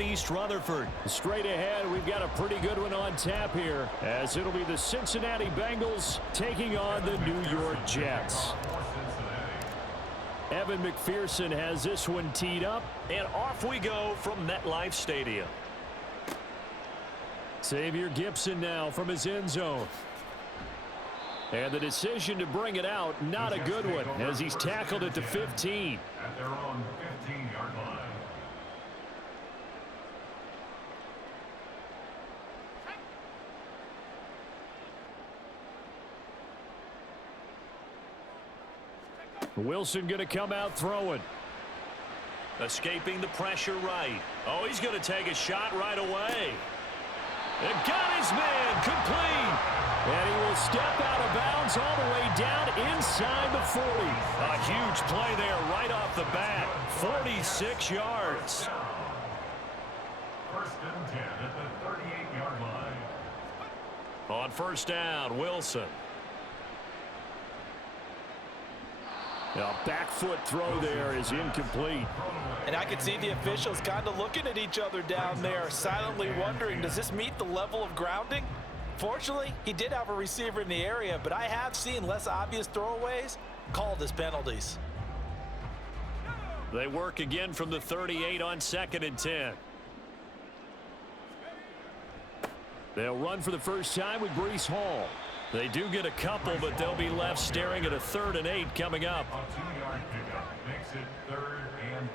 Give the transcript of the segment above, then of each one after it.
East Rutherford. Straight ahead, we've got a pretty good one on tap here, as it'll be the Cincinnati Bengals taking on the New York Jets. Evan McPherson has this one teed up, and off we go from MetLife Stadium. Xavier Gipson now from his end zone. And the decision to bring it out, not a good one, as he's tackled at the 15. At their own 15-yard line. Wilson going to come out throwing. Escaping the pressure right. Oh, he's going to take a shot right away. And got his man complete. And he will step out of bounds all the way down inside the 40. A huge play there right off the bat. 46 yards. First and 10 at the 38-yard line. On first down, Wilson. A back foot throw there is incomplete. And I could see the officials kind of looking at each other down there, silently wondering, does this meet the level of grounding? Fortunately, he did have a receiver in the area, but I have seen less obvious throwaways called as penalties. They work again from the 38 on 2nd and 10. They'll run for the first time with Breece Hall. They do get a couple, but they'll be left staring at a 3rd and 8 coming up. A 2-yard pickup makes it 3rd and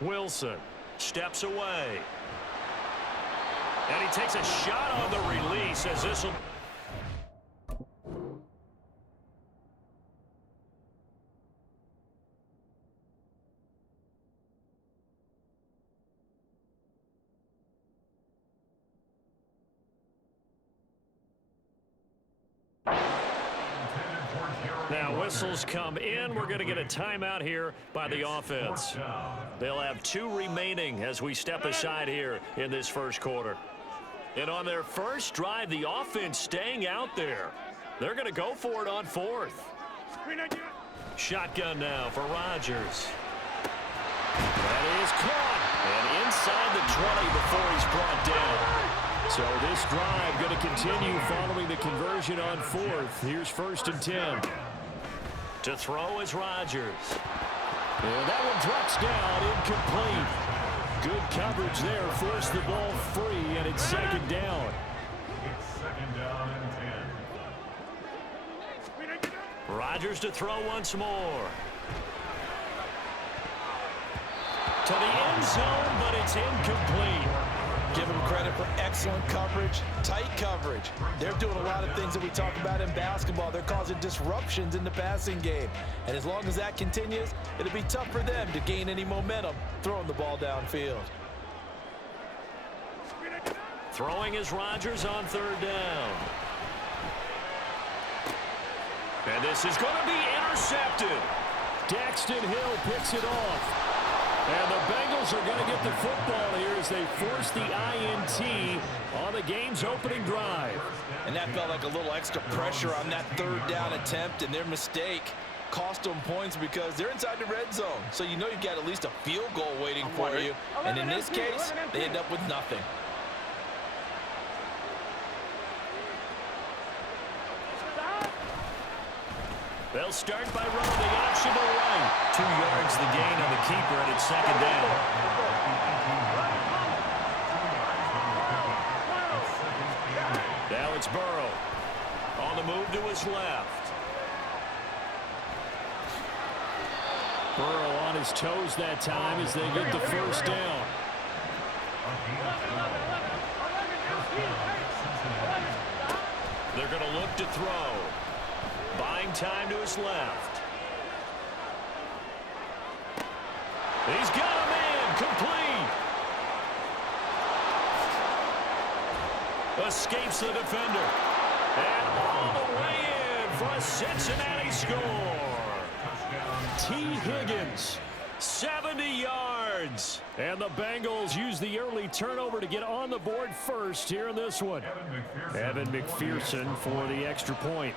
8. Wilson steps away. And he takes a shot on the release as this will... Now whistles come in. We're going to get a timeout here by the offense. They'll have 2 remaining as we step aside here in this first quarter. And on their first drive, the offense staying out there. They're going to go for it on 4th. Shotgun now for Rodgers. That is caught. And inside the 20 before he's brought down. So this drive going to continue following the conversion on 4th. Here's 1st and 10. To throw is Rodgers. And that one drops down, incomplete. Good coverage there, forced the ball free, and it's 2nd down. It's 2nd down and 10. Rodgers to throw once more. To the end zone, but it's incomplete. Give him credit for excellent coverage, tight coverage. They're doing a lot of things that we talk about in basketball. They're causing disruptions in the passing game. And as long as that continues, it'll be tough for them to gain any momentum throwing the ball downfield. Throwing is Rodgers on 3rd down. And this is going to be intercepted. Daxton Hill picks it off. And the Bengals are going to get the football here as they force the INT on the game's opening drive. And that felt like a little extra pressure on that 3rd down attempt, and their mistake cost them points because they're inside the red zone. So you know you've got at least a field goal waiting for you. And in this case, they end up with nothing. They'll start by running the option to right. 2 yards the gain on the keeper, and it's 2nd down. Now it's Burrow. On the move to his left. Burrow on his toes that time as they get the first down. They're going to look to throw. Buying time to his left. He's got a man complete. Escapes the defender. And all the way in for a Cincinnati score. T. Higgins. 70 yards. And the Bengals use the early turnover to get on the board first here in this one. Evan McPherson for the extra point.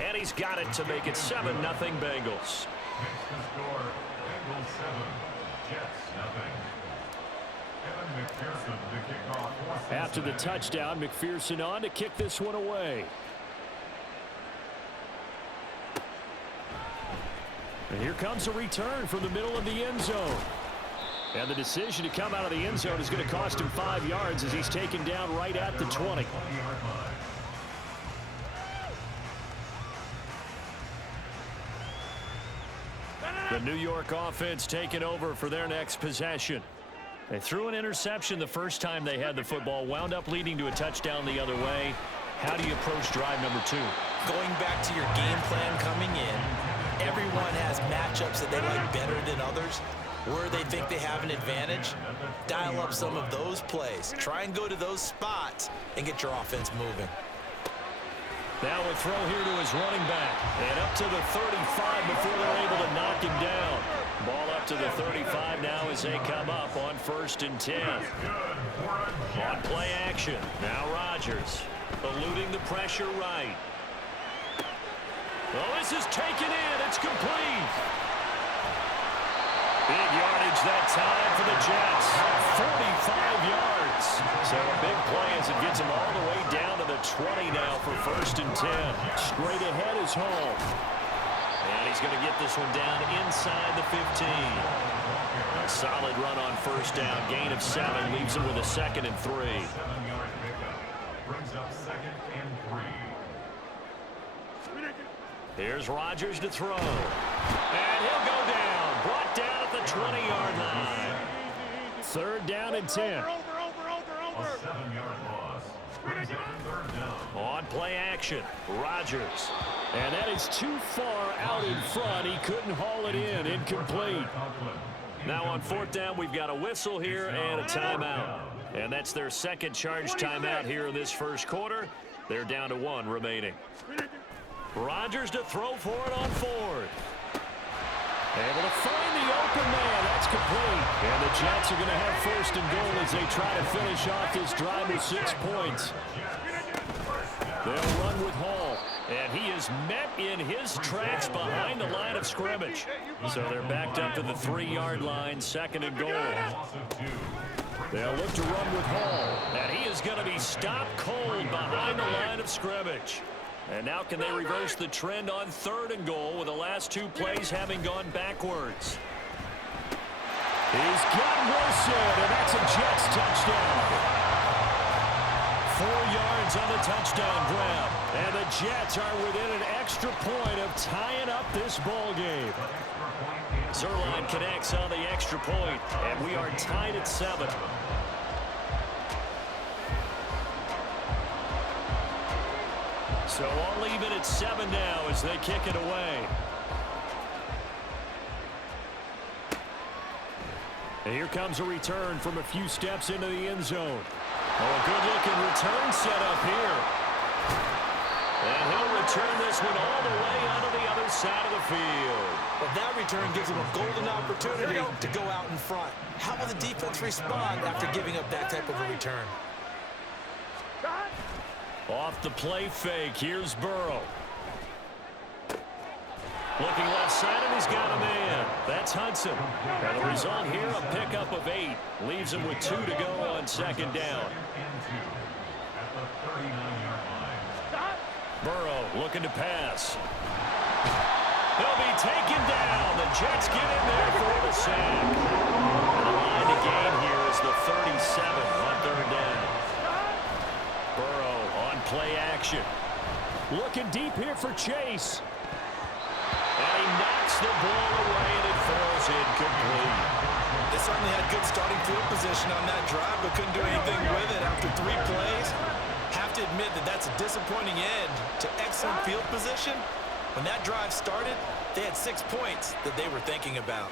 And he's got it to make it 7-0 Bengals. Makes the score. Bengals 7, Jets nothing. Kevin McPherson to kick off for After the Cincinnati. touchdown, McPherson on to kick this one away. And here comes a return from the middle of the end zone. And the decision to come out of the end zone is going to cost him 5 yards as he's taken down right at the 20. 20-yard line. The New York offense taking over for their next possession. They threw an interception the first time they had the football, wound up leading to a touchdown the other way. How do you approach drive number 2? Going back to your game plan coming in, everyone has matchups that they like better than others. Where they think they have an advantage, dial up some of those plays. Try and go to those spots and get your offense moving. Now a throw here to his running back. And up to the 35 before they're able to knock him down. Ball up to the 35 now as they come up on 1st and 10. On play action. Now Rodgers eluding the pressure right. Oh, this is taken in. It's complete. Big yardage that time for the Jets. 45 yards. So a big play as it gets them all the way down to the 20 now for 1st and 10. Straight ahead is home. And he's going to get this one down inside the 15. A solid run on 1st down. Gain of 7 leaves him with a 2nd and 3. 7-yard pickup. Brings up 2nd and 3. Here's Rodgers to throw. And he'll go down. Brought down at the 20-yard line. 3rd down and 10. A 7-yard loss. Brings up 3rd down. On play action, Rodgers. And that is too far out in front. He couldn't haul it in. Incomplete. Now on 4th down, we've got a whistle here and a timeout. And that's their 2nd charge timeout here in this 1st quarter. They're down to 1 remaining. Rodgers to throw for it on 4th. Able to find the open man. That's complete. And the Jets are going to have 1st and goal as they try to finish off this drive with 6 points. They'll run with Hall. And he is met in his tracks behind the line of scrimmage. So they're backed up to the 3-yard line, 2nd and goal. They'll look to run with Hall. And he is going to be stopped cold behind the line of scrimmage. And now can they reverse the trend on 3rd and goal with the last 2 plays having gone backwards? He's got Wilson, and that's a Jets touchdown. 4 yards on the touchdown grab. And the Jets are within an extra point of tying up this ball game. Zerline connects on the extra point, and we are tied at 7. So I'll leave it at 7 now as they kick it away. And here comes a return from a few steps into the end zone. Oh, a good-looking return set up here. And he'll return this one all the way onto the other side of the field. But that return gives them a golden opportunity to go out in front. How will the defense respond after giving up that type of a return? Off the play fake, here's Burrow. Looking left side, and he's got a man. That's Hudson. And the result here, a pickup of 8. Leaves him with 2 to go on 2nd down. Burrow looking to pass. He'll be taken down. The Jets get in there for the sack. And the line to gain here is the 37 on 3rd down. Burrow on play action. Looking deep here for Chase. And he knocks the ball away, and it falls incomplete. They certainly had good starting field position on that drive, but couldn't do anything with it after 3 plays. Have to admit that that's a disappointing end to excellent field position. When that drive started, they had 6 points that they were thinking about.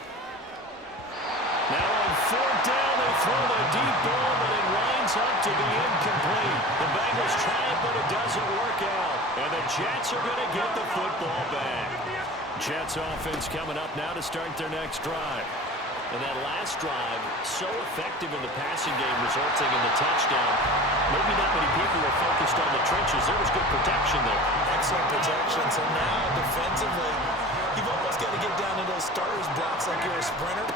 Now on 4th down, they throw the deep ball, but it winds up to be incomplete. The Bengals try it, but it doesn't work out. And the Jets are going to get the football back. Jets offense coming up now to start their next drive. And that last drive, so effective in the passing game, resulting in the touchdown. Maybe not many people were focused on the trenches. There was good protection there. Excellent protection. So now, defensively, you've almost got to get down to those starters blocks like you're a sprinter,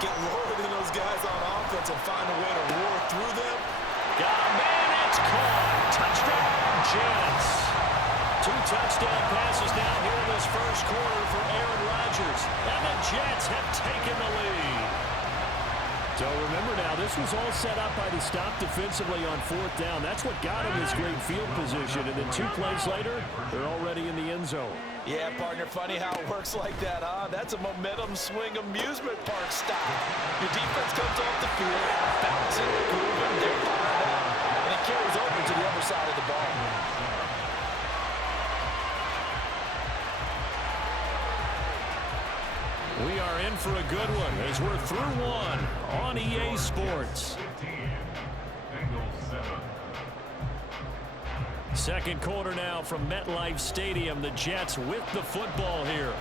get lower than those guys on offense and find a way to roar through them. Got a man, it's caught. Touchdown, Jets. 2 touchdown passes now here in this first quarter for Aaron Rodgers. And the Jets have taken the lead. So remember now, this was all set up by the stop defensively on 4th down. That's what got him his great field position. And then 2 plays later, they're already in the end zone. Yeah, partner, funny how it works like that, huh? That's a momentum swing amusement park stop. Your defense comes off the field, bouncing, grooving, they're fired up, and it carries over to the other side of the ball. We are in for a good one as we're through one on EA Sports. 15. Bengals 7. Second quarter now from MetLife Stadium. The Jets with the football here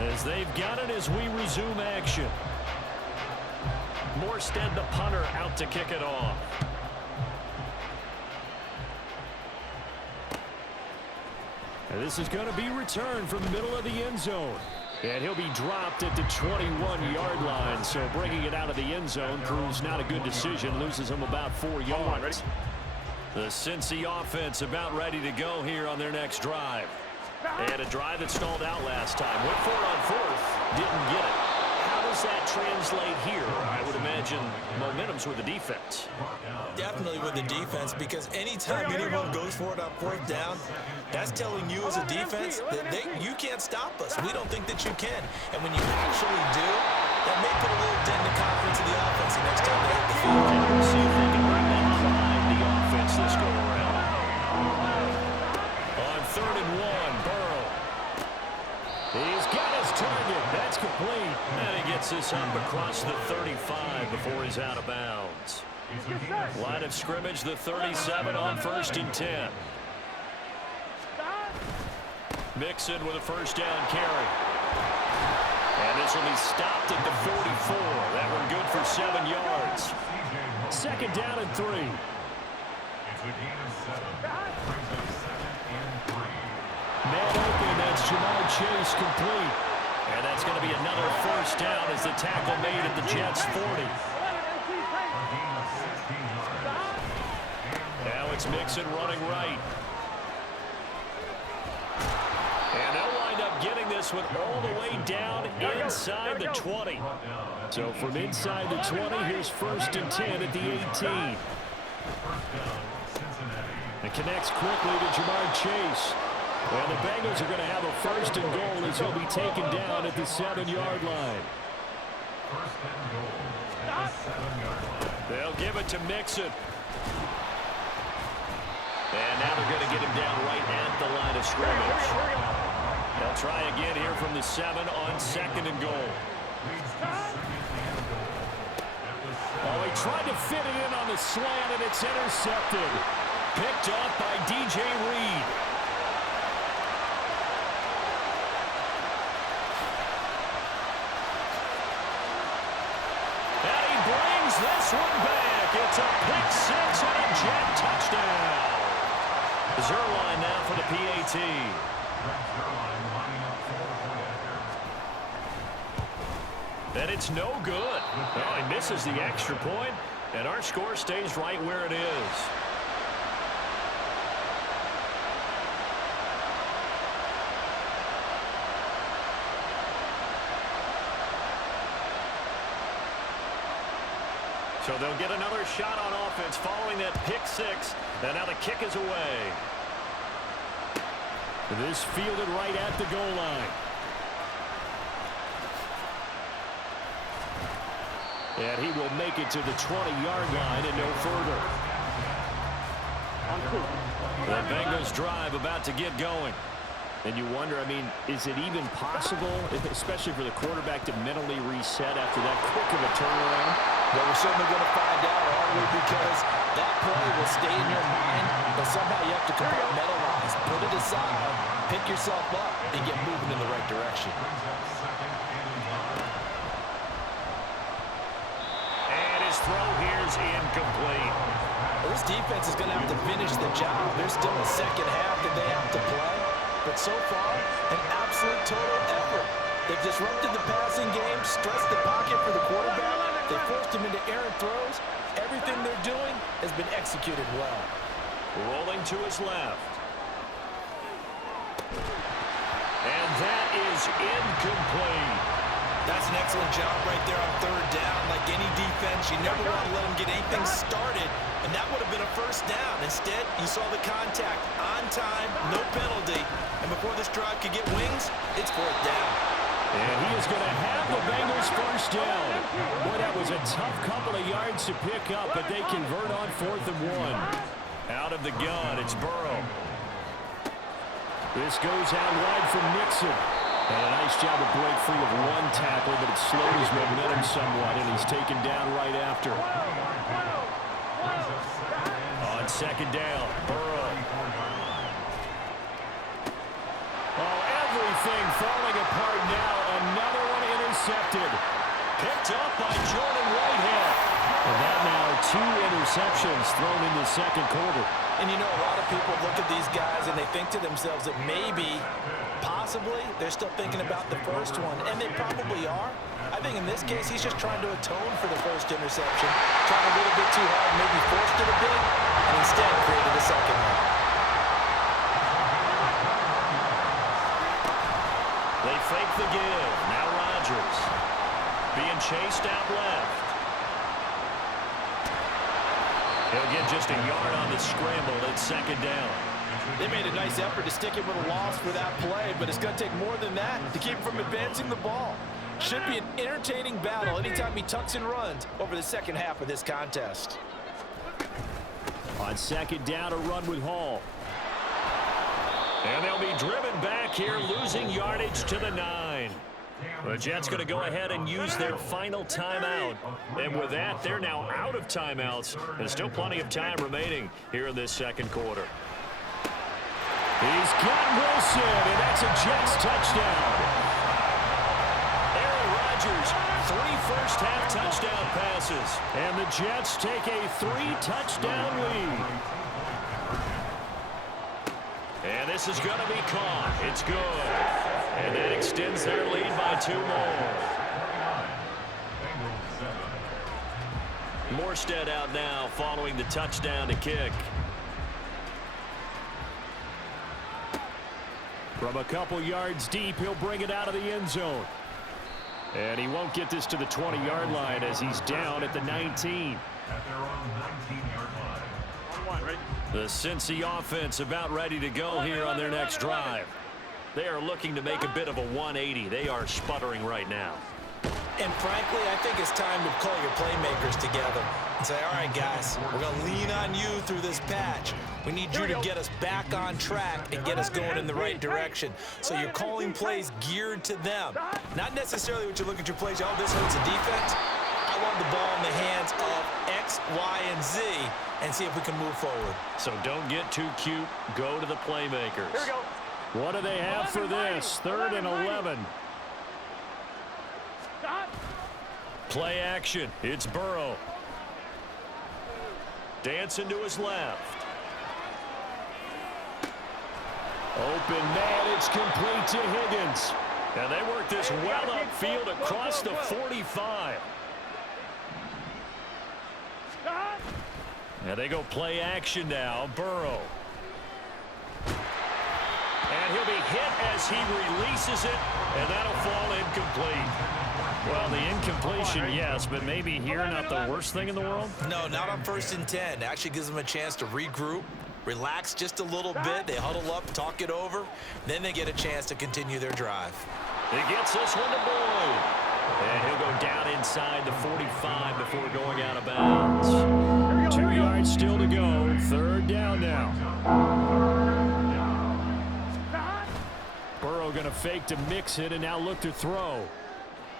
as they've got it as we resume action. Morstead, the punter, out to kick it off. And this is going to be returned from the middle of the end zone. And he'll be dropped at the 21-yard line. So bringing it out of the end zone proves not a good decision. Loses him about 4 yards. The Cincy offense about ready to go here on their next drive. And a drive that stalled out last time. Went for it on 4th. Didn't get it. How does that translate here? I would imagine momentum's with the defense. Definitely with the defense, because anytime anyone goes for it on 4th down, that's telling you as a defense that you can't stop us. We don't think that you can. And when you actually do, that may put a little dent in the confidence of the offense the next time they hit the field. See if they can bring that behind the offense this go around. On 3rd and 1, Burrow. He's got his target. That's complete. And he gets this up across the 35 before he's out of bounds. Line of scrimmage, the 37 on 1st and 10. Mixon with a first down carry. And this will be stopped at the 44. That one good for 7 yards. 2nd down and 3. It's a gain of 7. Brings up 2nd and 3. Man open, that's Jamar Chase complete. And that's going to be another first down as the tackle made at the Jets 40. Now it's Mixon running right. And they'll wind up getting this one all the way down inside the 20. So from inside the 20, here's 1st and 10 at the 18. It connects quickly to Jamar Chase. And the Bengals are going to have a 1st and goal as he'll be taken down at the 7-yard line. 1st and goal at the 7-yard line. They'll give it to Mixon. And now they're going to get him down right at the line of scrimmage. They'll try again here from the 7 on 2nd and goal. Oh, he tried to fit it in on the slant, and it's intercepted. Picked up by DJ Reed. And he brings this one back. It's a pick 6 and a Jet touchdown. Zerline now for the PAT. And it's no good. Oh, he misses the extra point, and our score stays right where it is. So they'll get another shot on offense following that pick 6, and now the kick is away. This fielded right at the goal line. And he will make it to the 20-yard line and no further. The Bengals drive about to get going. And you wonder, I mean, is it even possible, especially for the quarterback, to mentally reset after that quick of a turnaround? Well, we're certainly going to find out, aren't we? Because that play will stay in your mind, but somehow you have to compartmentalize, put it aside, pick yourself up, and get moving in the right direction. And his throw here is incomplete. Well, this defense is going to have to finish the job. There's still a second half that they have to play. But so far, an absolute total effort. They've disrupted the passing game, stressed the pocket for the quarterback. They forced him into errant throws. Everything they're doing has been executed well. Rolling to his left. And that is incomplete. That's an excellent job right there on third down. Like any defense, you never want to let them get anything started, and that would have been a first down. Instead, you saw the contact on time, no penalty, and before this drive could get wings, it's fourth down. And he is going to have the Bengals first down. Boy, that was a tough couple of yards to pick up, but they convert on 4th and 1. Out of the gun, it's Burrow. This goes out wide from Nixon. And a nice job to break free of one tackle, but it slowed his momentum somewhat, and he's taken down right after. On second down, Burrow. Oh, everything falling apart now. Another one intercepted. Picked up by Jordan Whitehead. And that now 2 interceptions thrown in the second quarter. And you know, a lot of people look at these guys and they think to themselves that maybe, possibly, they're still thinking about the first one, and they probably are. I think in this case, he's just trying to atone for the first interception, trying a little bit too hard, maybe forced it a bit, and instead created a second one. They fake the give. Now Rodgers. Being chased out left. He'll get just a yard on the scramble. It's second down. They made a nice effort to stick it with a loss for that play, but it's going to take more than that to keep him from advancing the ball. Should be an entertaining battle anytime he tucks and runs over the second half of this contest. On second down, a run with Hall. And they'll be driven back here, losing yardage to the 9. The Jets going to go ahead and use their final timeout. And with that, they're now out of timeouts. There's still plenty of time remaining here in this second quarter. He's got Wilson, and that's a Jets touchdown. Aaron Rodgers, 3 first-half touchdown passes. And the Jets take a 3-touchdown lead. And this is going to be caught. It's good. And that extends their lead by 2 more. Morstead out now following the touchdown to kick. From a couple yards deep, he'll bring it out of the end zone. And he won't get this to the 20-yard line as he's down at the 19. At their own 19-yard line. The Cincy offense about ready to go here on their next drive. They are looking to make a bit of a 180. They are sputtering right now. And frankly, I think it's time to call your playmakers together and say, all right, guys, we're going to lean on you through this patch. We need you to get us back on track and get us going in the right direction. So you're calling plays geared to them. Not necessarily what you look at your plays, oh, this hurts the defense. I want the ball in the hands of X, Y, and Z and see if we can move forward. So don't get too cute. Go to the playmakers. Here we go. What do they have for this? 3rd and 11. Play action. It's Burrow. Dancing to his left. Open man, it's complete to Higgins. And they work this well upfield across the 45. And they go play action now. Burrow. And he'll be hit as he releases it, and that'll fall incomplete. Well, the incompletion, yes, but maybe here not the worst thing in the world? No, not on 1st and 10. Actually gives them a chance to regroup, relax just a little bit. They huddle up, talk it over. Then they get a chance to continue their drive. He gets this one to Boyd. And he'll go down inside the 45 before going out of bounds. 2 yards still to go. 3rd down now. Burrow going to fake to mix it and now look to throw.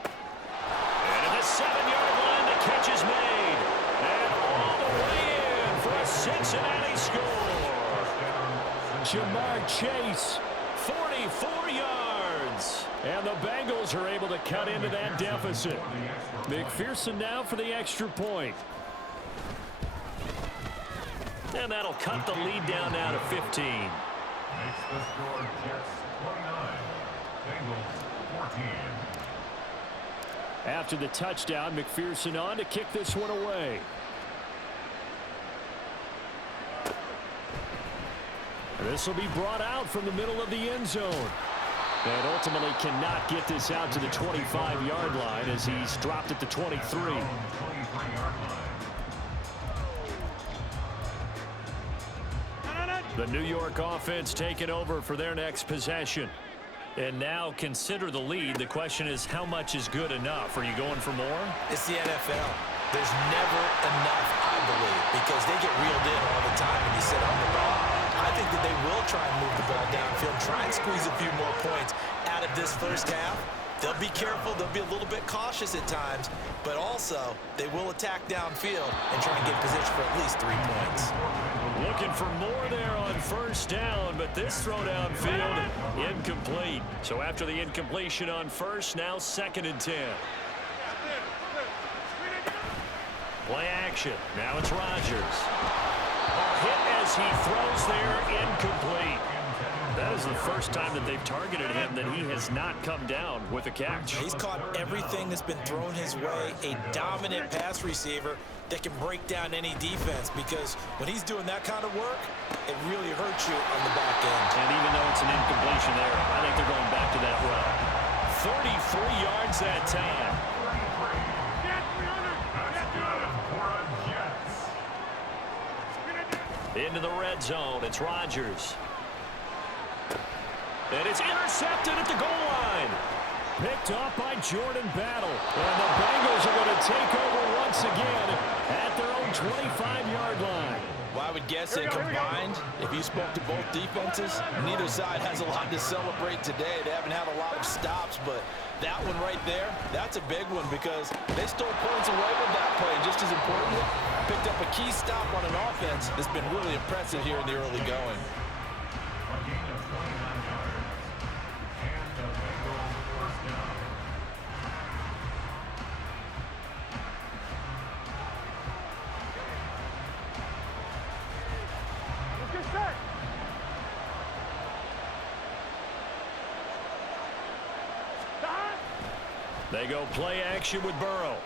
And at the 7-yard line, the catch is made. And all the way in for a Cincinnati score. Jamar Chase. 44 yards. And the Bengals are able to cut into that deficit. McPherson now for the extra point. And that'll cut the lead down now to 15. Makes the score Jets 29, Bengals 14. After the touchdown, McPherson on to kick this one away. This will be brought out from the middle of the end zone. And ultimately cannot get this out to the 25-yard line as he's dropped at the 23. The New York offense taking over for their next possession. And now consider the lead. The question is, how much is good enough? Are you going for more? It's the NFL. There's never enough, I believe, because they get reeled in all the time when you sit on the ball. I think that they will try and move the ball downfield, try and squeeze a few more points out of this first half. They'll be careful. They'll be a little bit cautious at times, but also they will attack downfield and try and get position for at least 3 points. Looking for more there on first down, but this throw downfield incomplete. So after the incompletion on first, now 2nd and 10. Play action. Now it's Rodgers. A hit as he throws there, incomplete. That is the first time that they've targeted him that he has not come down with a catch. He's caught everything that's been thrown his way. A dominant pass receiver that can break down any defense, because when he's doing that kind of work, it really hurts you on the back end. And even though it's an incompletion there, I think they're going back to that run. 33 yards that time. Into the red zone. It's Rodgers. And it's intercepted at the goal line. Picked off by Jordan Battle. And the Bengals are going to take over once again at their own 25-yard line. Well, I would guess that combined, if you spoke to both defenses, neither side has a lot to celebrate today. They haven't had a lot of stops, but that one right there, that's a big one because they stole points away with that play. And just as importantly, picked up a key stop on an offense that's been really impressive here in the early going. They go play action with Burrow.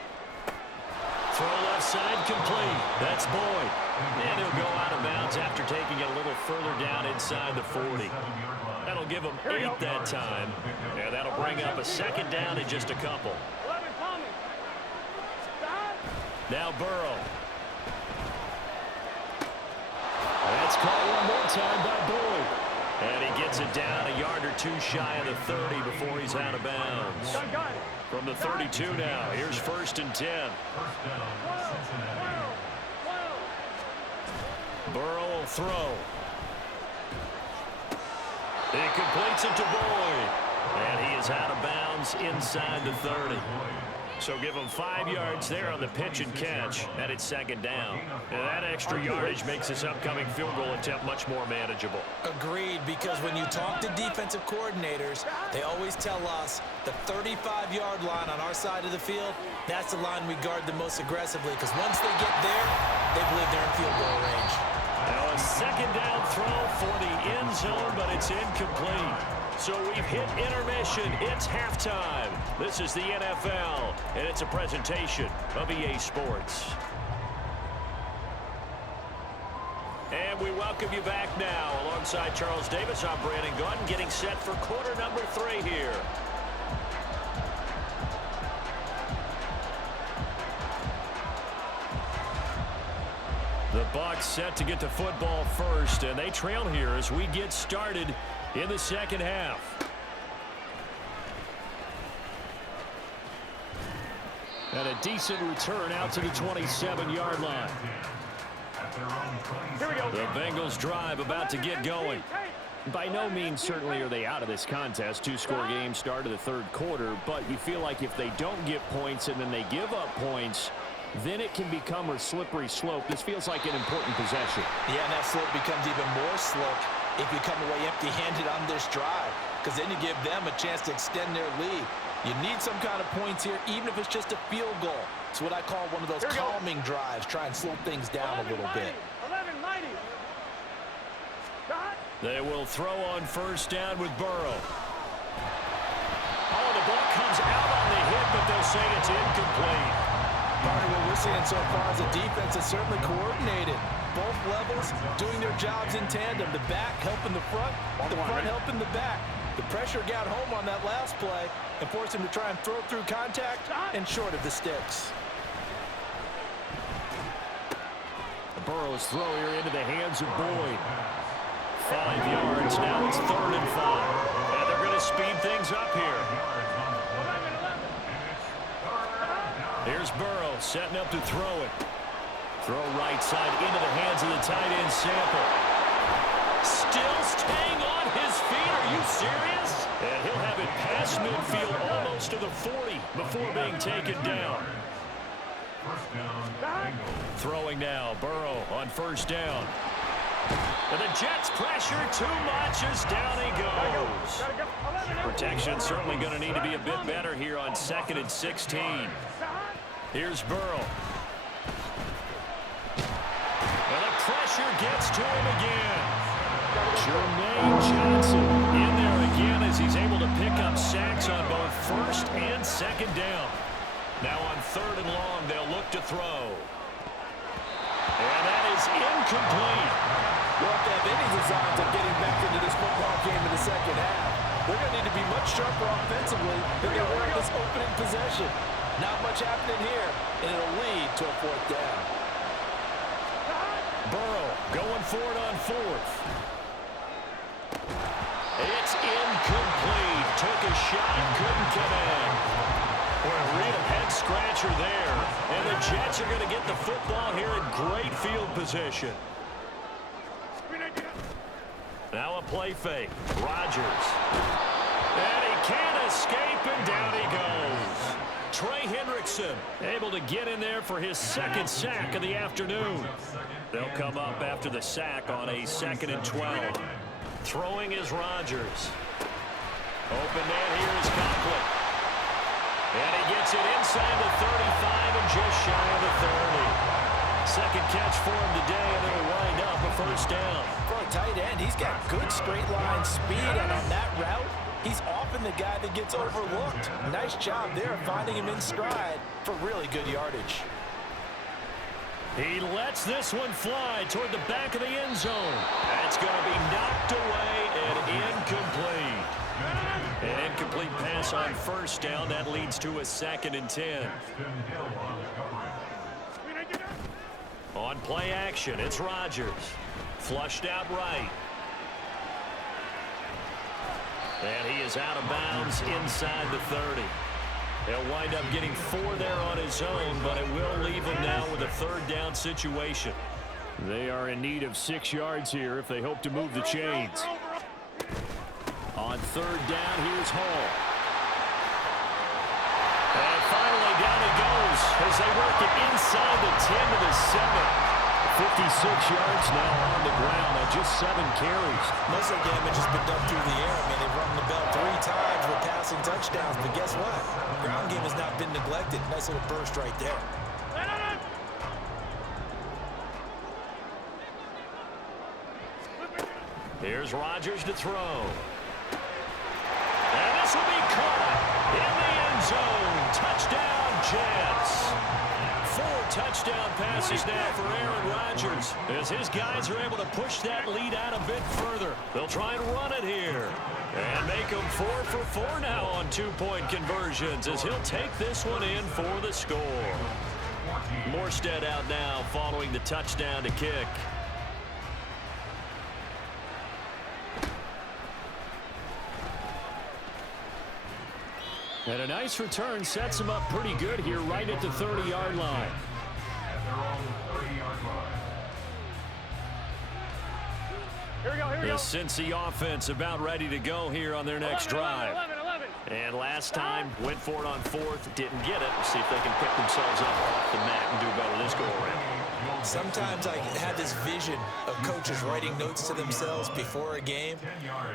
Throw left side complete. That's Boyd. And he'll go out of bounds after taking it a little further down inside the 40. That'll give him 8 that time. And that'll bring up a 2nd down in just a couple. Now Burrow. That's caught one more time by Boyd. And he gets it down a yard or 2 shy of the 30 before he's out of bounds. From the 32 now, here's 1st and 10. Burrow will throw. He completes it to Boyd. And he is out of bounds inside the 30. So give him 5 yards there on the pitch and catch, and it's 2nd down. And that extra yardage makes this upcoming field goal attempt much more manageable. Agreed, because when you talk to defensive coordinators, they always tell us the 35-yard line on our side of the field, that's the line we guard the most aggressively, because once they get there, they believe they're in field goal range. Now a 2nd down throw for the end zone, but it's incomplete. So we've hit intermission. It's halftime. This is the NFL, and it's a presentation of EA Sports. And we welcome you back now. Alongside Charles Davis, I'm Brandon Gordon, getting set for quarter number 3 here. The Bucs set to get the football first, and they trail here as we get started in the 2nd half. And a decent return out to the 27-yard line. Here we go. The Bengals drive about to get going. By no means certainly are they out of this contest. 2-score game start of the 3rd quarter, but you feel like if they don't get points and then they give up points, then it can become a slippery slope. This feels like an important possession. Yeah, and that slope becomes even more slick if you come away empty-handed on this drive, because then you give them a chance to extend their lead. You need some kind of points here, even if it's just a field goal. It's what I call one of those calming drives. Try and slow things down a little bit. They will throw on 1st down with Burrow. Oh, the ball comes out on the hit but they'll say it's incomplete. Part of what we're seeing so far is the defense is certainly coordinated. Both levels doing their jobs in tandem. The back helping the front helping the back. The pressure got home on that last play and forced him to try and throw through contact and short of the sticks. Burrow's throw here into the hands of Boyd. 5 yards. Now it's 3rd and 5. And they're going to speed things up here. Here's Burrow setting up to throw it. Throw right side into the hands of the tight end, Sample. Still staying on his feet. Are you serious? And he'll have it past midfield almost to the 40 before being taken down. Throwing now, Burrow on 1st down. And the Jets pressure too much as down he goes. Protection certainly going to need to be a bit better here on 2nd and 16. Here's Burrow. And the pressure gets to him again. Jermaine Johnson in there again as he's able to pick up sacks on both 1st and 2nd down. Now on 3rd and long, they'll look to throw. And that is incomplete. Well, if they have any designs of getting back into this football game in the 2nd half, they're going to need to be much sharper offensively than they were in this opening possession. Not much happening here, and it'll lead to a 4th down. Burrow going for it on 4th. It's incomplete. Took a shot, couldn't get in. Boy, a real head-scratcher there. And the Jets are going to get the football here in great field position. Now a play fake. Rodgers. And he can't escape, and down he goes. Trey Hendrickson able to get in there for his 2nd sack of the afternoon. They'll come up after the sack on a 2nd and 12. Throwing is Rodgers. Open man here is Conklin. And he gets it inside the 35 and just shy of the 30. 2nd catch for him today, and it'll wind up a 1st down. For a tight end, he's got good straight line speed, and on that route, he's often the guy that gets overlooked. Nice job there finding him in stride for really good yardage. He lets this one fly toward the back of the end zone. That's going to be knocked away and incomplete. An incomplete pass on 1st down. That leads to a 2nd and 10. On play action, it's Rodgers. Flushed out right. And he is out of bounds inside the 30. He'll wind up getting 4 there on his own, but it will leave him now with a 3rd down situation. They are in need of 6 yards here if they hope to move the chains. On 3rd down, here's Hall. And finally down he goes as they work it inside the 10 to the 7. 56 yards now on the ground on just 7 carries. Most of the damage has been done through the air. I mean, they've rung the bell 3 times with passing touchdowns, but guess what? The ground game has not been neglected. Nice little burst right there. Here's Rodgers to throw. And this will be caught in the end zone. Touchdown, Jets. 4 touchdon passes now for Aaron Rodgers as his guys are able to push that lead out a bit further. They'll try and run it here and make them 4 for 4 now on 2-point conversions as he'll take this one in for the score. Morstead out now following the touchdown to kick. And a nice return sets him up pretty good here right at the 30-yard line. Here we go, here we The go. Cincy offense about ready to go here on their next drive. 11. And last time, went for it on 4th, didn't get it. We'll see if they can pick themselves up off the mat and do better this go-around. Sometimes I have this vision of coaches writing notes to themselves before a game,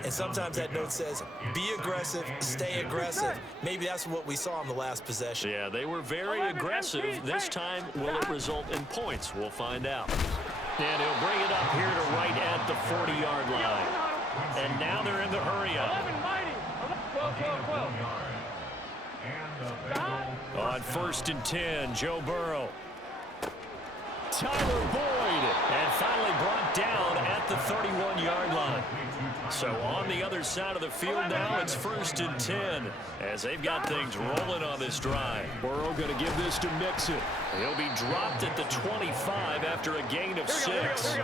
and sometimes that note says, be aggressive, stay aggressive. Maybe that's what we saw in the last possession. Yeah, they were very aggressive. This time, will it result in points? We'll find out. And he'll bring it up here to right at the 40-yard line. And now they're in the hurry-up. 11 mighty. 12. And the Bengals On 1st and 10, Joe Burrow. Tyler Boyd, and finally brought down at the 31-yard line. So on the other side of the field now, it's 1st and 10 as they've got things rolling on this drive. Burrow going to give this to Mixon. He'll be dropped at the 25 after a gain of 6.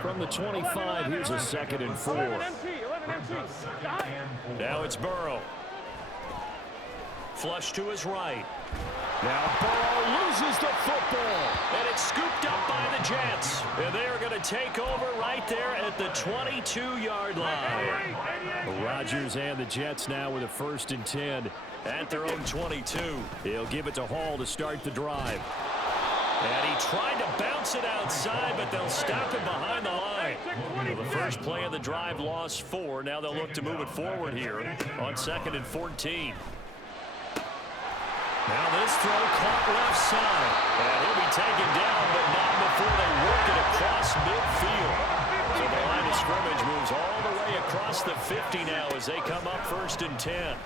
From the 25, here's a 2nd and 4. 11 MT. Now it's Burrow. Flush to his right. Now Burrow loses the football. And it's scooped up by the Jets. And they are going to take over right there at the 22-yard line. Rodgers and the Jets now with a 1st and 10 At their own 22. He'll give it to Hall to start the drive. And he tried to bounce it outside, but they'll stop him behind the line. Well, the first play of the drive lost 4. Now they'll look to move it forward here on 2nd and 14. Now this throw caught left side. And he'll be taken down, but not before they work it across midfield. So the line of scrimmage moves all the way across the 50 now as they come up 1st and 10.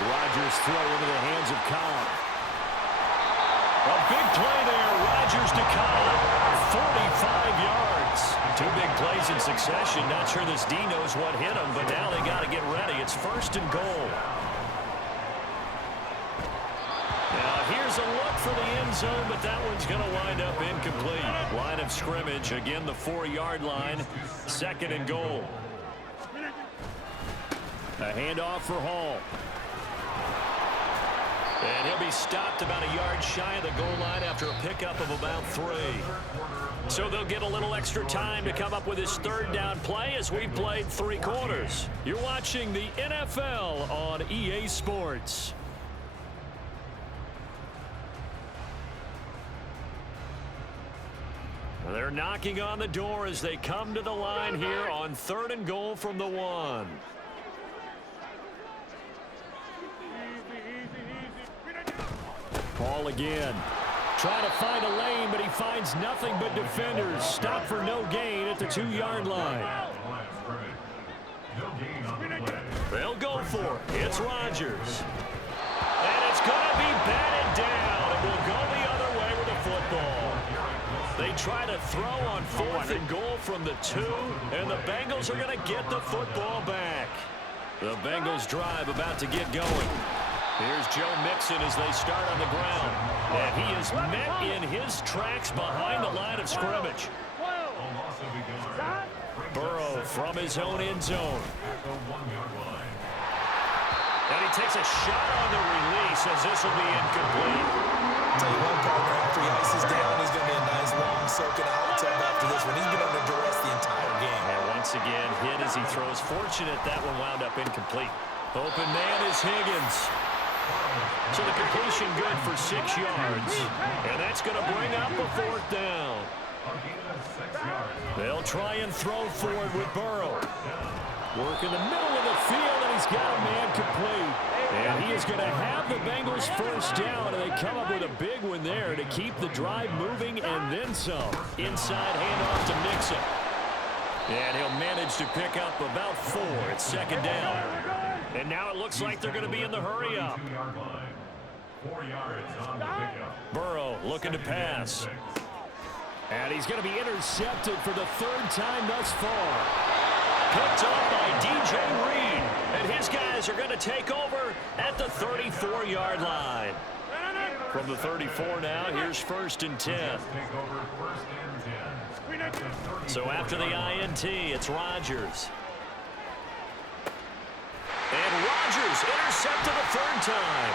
Rodgers throw into the hands of Cobb. A big play there. Rodgers to Cobb. 45 yards. 2 big plays in succession. Not sure this D knows what hit him, but now they got to get ready. It's 1st and goal. Now here's a look for the end zone, but that one's going to wind up incomplete. Line of scrimmage, again the 4-yard line. 2nd and goal. A handoff for Hall. And he'll be stopped about a yard shy of the goal line after a pickup of about 3. So they'll get a little extra time to come up with his 3rd down play as we played 3 quarters. You're watching the NFL on EA Sports. They're knocking on the door as they come to the line here on 3rd and goal from the 1. Hall again. Trying to find a lane, but he finds nothing but defenders. Stop for no gain at the 2-yard line. They'll go for it. It's Rodgers. And it's going to be batted down. It will go the other way with the football. They try to throw on 4th and goal from the 2, and the Bengals are going to get the football back. The Bengals drive about to get going. Here's Joe Mixon as they start on the ground. And he is met in his tracks behind the line of scrimmage. Burrow from his own end zone. And he takes a shot on the release as this will be incomplete. Tell you what, partner, after he ices down, he's going to be a nice long soaking hot tub after this one. He's been under duress the entire game. And once again, hit as he throws. Fortunate that one wound up incomplete. Open man is Higgins. So the completion good for 6 yards. And that's going to bring up a 4th down. They'll try and throw forward with Burrow. Work in the middle of the field, and he's got a man complete. And he is going to have the Bengals 1st down, and they come up with a big one there to keep the drive moving and then some. Inside handoff to Mixon. And he'll manage to pick up about 4. It's 2nd down. And now it looks like they're going to be in the hurry up. 4 yards on the pickup. Burrow looking to pass. And he's going to be intercepted for the 3rd time thus far. Picked up by DJ Reed. And his guys are going to take over at the 34-yard line. From the 34 now, here's 1st and 10. So after the INT, it's Rodgers. And Rodgers intercepted the 3rd time.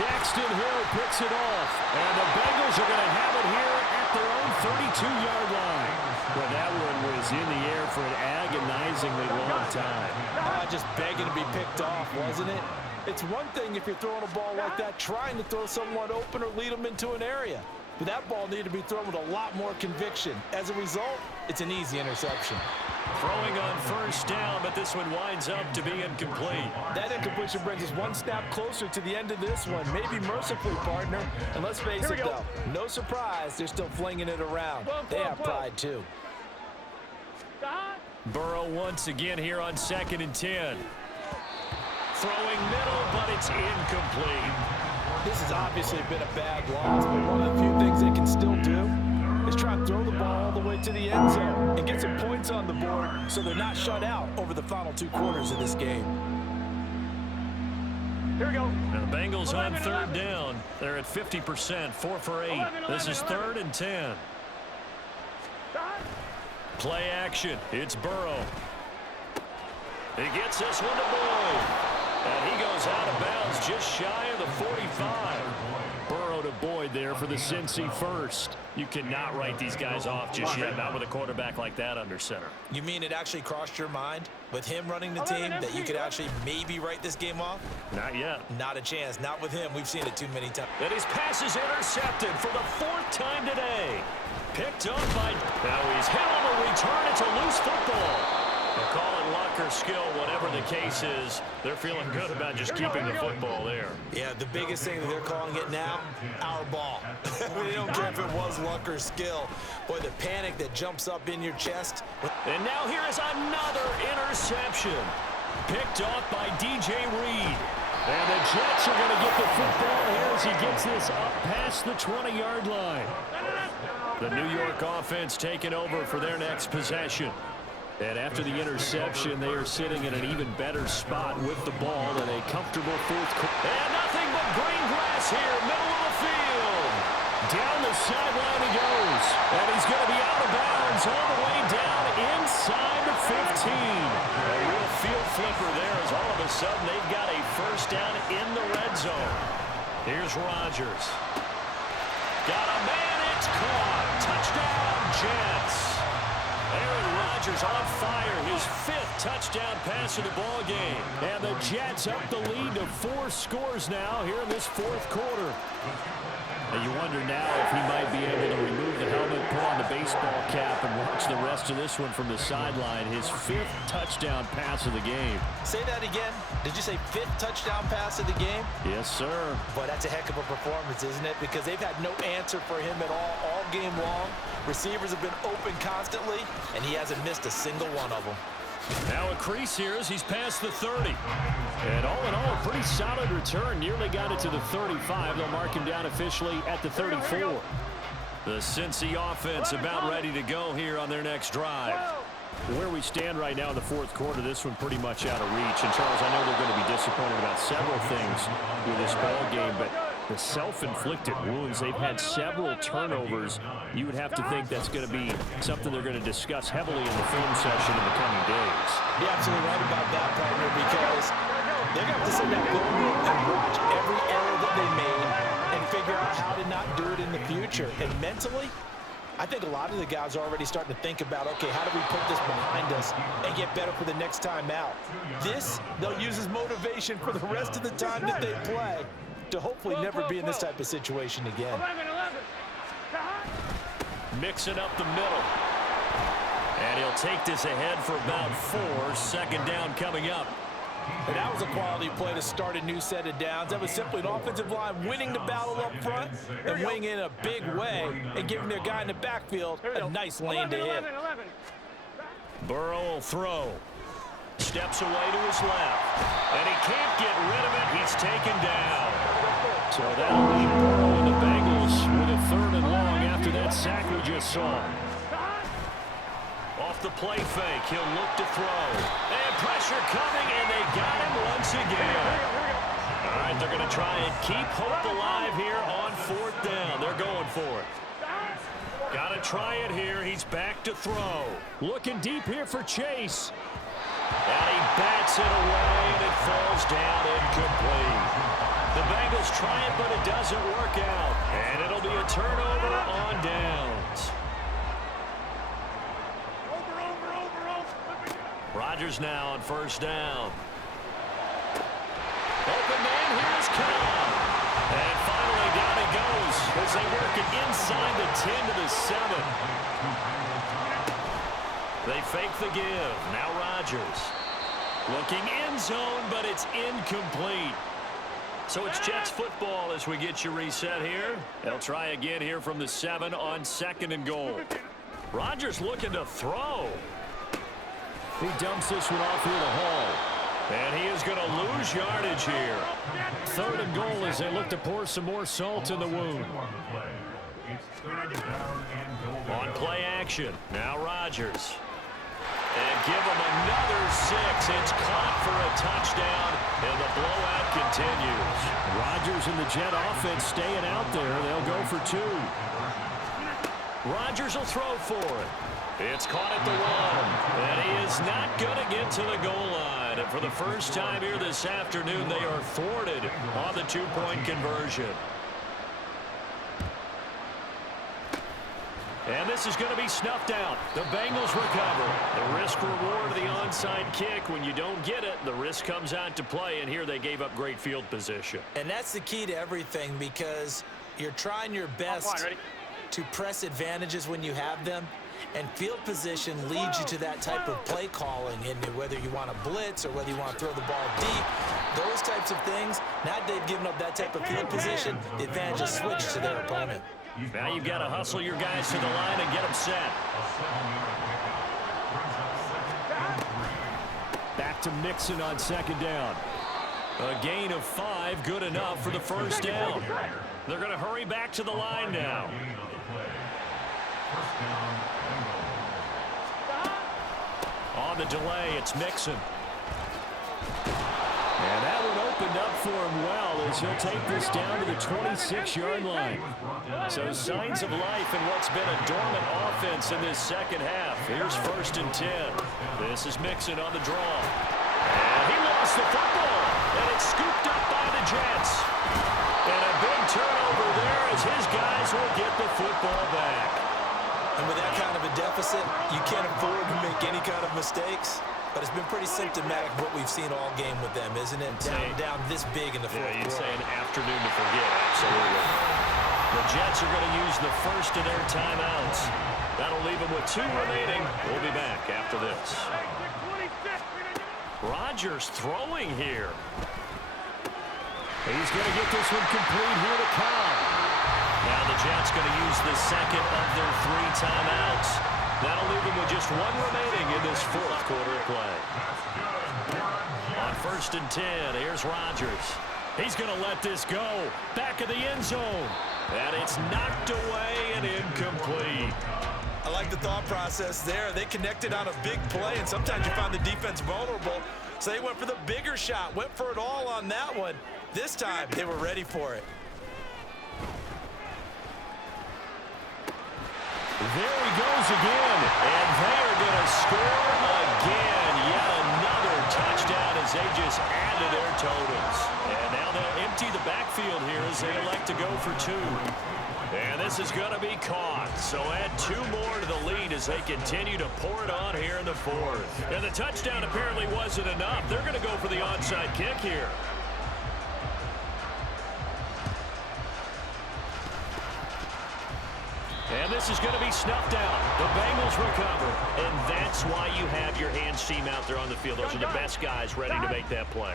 Daxton Hill picks it off. And the Bengals are going to have it here at their own 32-yard line. Well, that one was in the air for an agonizingly long time. Just begging to be picked off, wasn't it? It's one thing if you're throwing a ball like that, trying to throw someone open or lead them into an area. But that ball needed to be thrown with a lot more conviction. As a result, it's an easy interception. Throwing on 1st down, but this one winds up to be incomplete. That incompletion brings us one snap closer to the end of this one. Maybe mercifully, partner. And let's face it, though, no surprise, they're still flinging it around. They have pride, too. Burrow once again here on 2nd and 10. throwing middle, but it's incomplete. This has obviously been a bad loss, but one of the few things they can still do is try and throw the ball all the way to the end zone and get some points on the board so they're not shut out over the final 2 quarters of this game. Here we go. And the Bengals on third down. They're at 50%, 4 for 8. This is 3rd and 10. Play action. It's Burrow. He gets this one to Boyd. And he goes out of bounds just shy of the 45. Burrow to Boyd there for the Cincy first. You cannot write these guys off just yet, not with a quarterback like that under center. You mean it actually crossed your mind with him running the team that you could actually maybe write this game off? Not yet. Not a chance. Not with him. We've seen it too many times. And his pass is intercepted for the 4th time today. Picked up by... Now he's hit on the return. It's a loose football. They'll call it luck or skill, whatever the case is. They're feeling good about just keeping the football there. Yeah, the biggest thing that they're calling it now, our ball. They don't care if it was luck or skill. Boy, the panic that jumps up in your chest. And now here is another interception. Picked off by DJ Reed. And the Jets are going to get the football here as he gets this up past the 20-yard line. The New York offense taking over for their next possession. And after the interception, they are sitting in an even better spot with the ball in a comfortable 4th quarter. And nothing but green grass here, middle of the field. Down the sideline he goes. And he's going to be out of bounds all the way down inside the 15. A real field flipper there as all of a sudden they've got a first down in the red zone. Here's Rodgers. Got a man, it's caught. Touchdown, Jets. Aaron Rodgers on fire, his 5th touchdown pass of the ball game. And the Jets up the lead to 4 scores now here in this 4th quarter. And you wonder now if he might be able to remove the helmet, put on the baseball cap, and watch the rest of this one from the sideline. His 5th touchdown pass of the game. Say that again. Did you say 5th touchdown pass of the game? Yes, sir. Boy, that's a heck of a performance, isn't it? Because they've had no answer for him at all game long. Receivers have been open constantly, and he hasn't missed a single one of them. Now a crease here as he's past the 30. And all in all, a pretty solid return. Nearly got it to the 35. They'll mark him down officially at the 34. The Cincy offense about ready to go here on their next drive. Where we stand right now in the 4th quarter, this one pretty much out of reach. And Charles, I know they're going to be disappointed about several things with this ball game, but the self-inflicted wounds, they've had several turnovers. You would have to think that's going to be something they're going to discuss heavily in the film session in the coming days. You're absolutely right about that, partner, because they're going to have to sit down and watch every error that they made and figure out how to not do it in the future. And mentally, I think a lot of the guys are already starting to think about, okay, how do we put this behind us and get better for the next time out? This, they'll use as motivation for the rest of the time that they play to hopefully never be in this type of situation again. 11. Mixing up the middle. And he'll take this ahead for about 4. 2nd down coming up. And that was a quality play to start a new set of downs. That was simply an offensive line winning the battle up front and winning in a big way and giving their guy in the backfield a nice lane to hit. 11. Burrow will throw. Steps away to his left. And he can't get rid of it. He's taken down. So that'll leave Burrow and the Bengals with a 3rd and long after that sack we just saw. Off the play fake, he'll look to throw. And pressure coming, and they got him once again. All right, they're going to try and keep hope alive here on 4th down. They're going for it. Got to try it here. He's back to throw. Looking deep here for Chase. And he bats it away, and it falls down incomplete. The Bengals try it, but it doesn't work out. And it'll be a turnover on downs. Rodgers now on 1st down. Open man, here's Cobb. And finally down he goes as they work it inside the 10 to the 7. They fake the give. Now Rodgers. Looking end zone, but it's incomplete. So it's Jets football as we get you reset here. They'll try again here from the 7 on 2nd and goal. Rodgers looking to throw. He dumps this one off here to Hall. And he is going to lose yardage here. 3rd and goal as they look to pour some more salt in the wound. On play action, now Rodgers. And give him another 6. It's caught for a touchdown, and the blowout continues. Rodgers and the Jet offense staying out there. They'll go for 2. Rodgers will throw for it. It's caught at the 1, and he is not going to get to the goal line. And for the first time here this afternoon, they are thwarted on the 2-point conversion. And this is going to be snuffed out. The Bengals recover. The risk-reward of the onside kick. When you don't get it, the risk comes out to play, and here they gave up great field position. And that's the key to everything, because you're trying your best to press advantages when you have them, and field position leads you to that type of play calling, and whether you want to blitz or whether you want to throw the ball deep, those types of things. Now they've given up that type of field position, the advantage is switched to their opponent. Now you've got to hustle your guys to the line and get them set. Back to Mixon on 2nd down. A gain of 5, good enough for the first down. They're going to hurry back to the line now. On the delay, it's Mixon. And that one opened up for him well as he'll take this down to the 26-yard line. So signs of life in what's been a dormant offense in this second half. Here's 1st and 10. This is Mixon on the draw. And he lost the football. And it's scooped up by the Jets. And a big turnover there as his guys will get the football back. And with that kind of a deficit, you can't afford to make any kind of mistakes. But it's been pretty symptomatic of what we've seen all game with them, isn't it? Down this big in the fourth quarter. You'd say an afternoon to forget, absolutely. The Jets are going to use the first of their timeouts. That'll leave them with 2 remaining. We'll be back after this. Rodgers throwing here. He's going to get this one complete here to Cobb. Now the Jets going to use the second of their 3 timeouts. That'll leave them with just 1 remaining in this 4th quarter of play. On 1st and 10, here's Rodgers. He's going to let this go. Back of the end zone. And it's knocked away and incomplete. I like the thought process there. They connected on a big play, and sometimes you find the defense vulnerable. So they went for the bigger shot, went for it all on that one. This time, they were ready for it. There he goes again. And they are going to score again. Yet another touchdown as they just added their totals. And now they'll empty the backfield here as they elect to go for 2. And this is going to be caught. So add 2 more to the lead as they continue to pour it on here in the 4th. And the touchdown apparently wasn't enough. They're going to go for the onside kick here. And this is going to be snuffed out. The Bengals recover. And that's why you have your hands team out there on the field. Those are the best guys ready to make that play.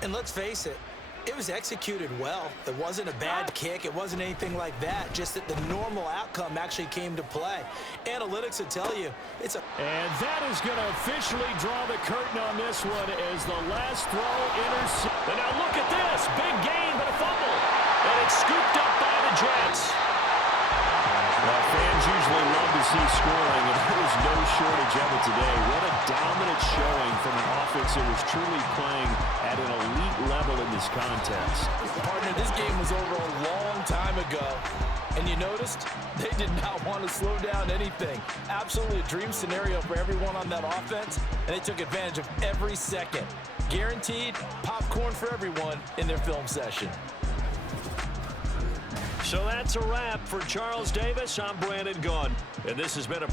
And let's face it, it was executed well. It wasn't a bad kick. It wasn't anything like that. Just that the normal outcome actually came to play. Analytics will tell you it's a... And that is going to officially draw the curtain on this one as the last throw intercepted. And now look at this. Big gain, but a fumble. And it's scooped up by the Jets. Well, fans usually love to see scoring, and there was no shortage of it today. What a dominant showing from an offense that was truly playing at an elite level in this contest. Partner, this game was over a long time ago, and you noticed they did not want to slow down anything. Absolutely a dream scenario for everyone on that offense, and they took advantage of every second. Guaranteed popcorn for everyone in their film session. So that's a wrap for Charles Davis. I'm Brandon Gaudin, and this has been a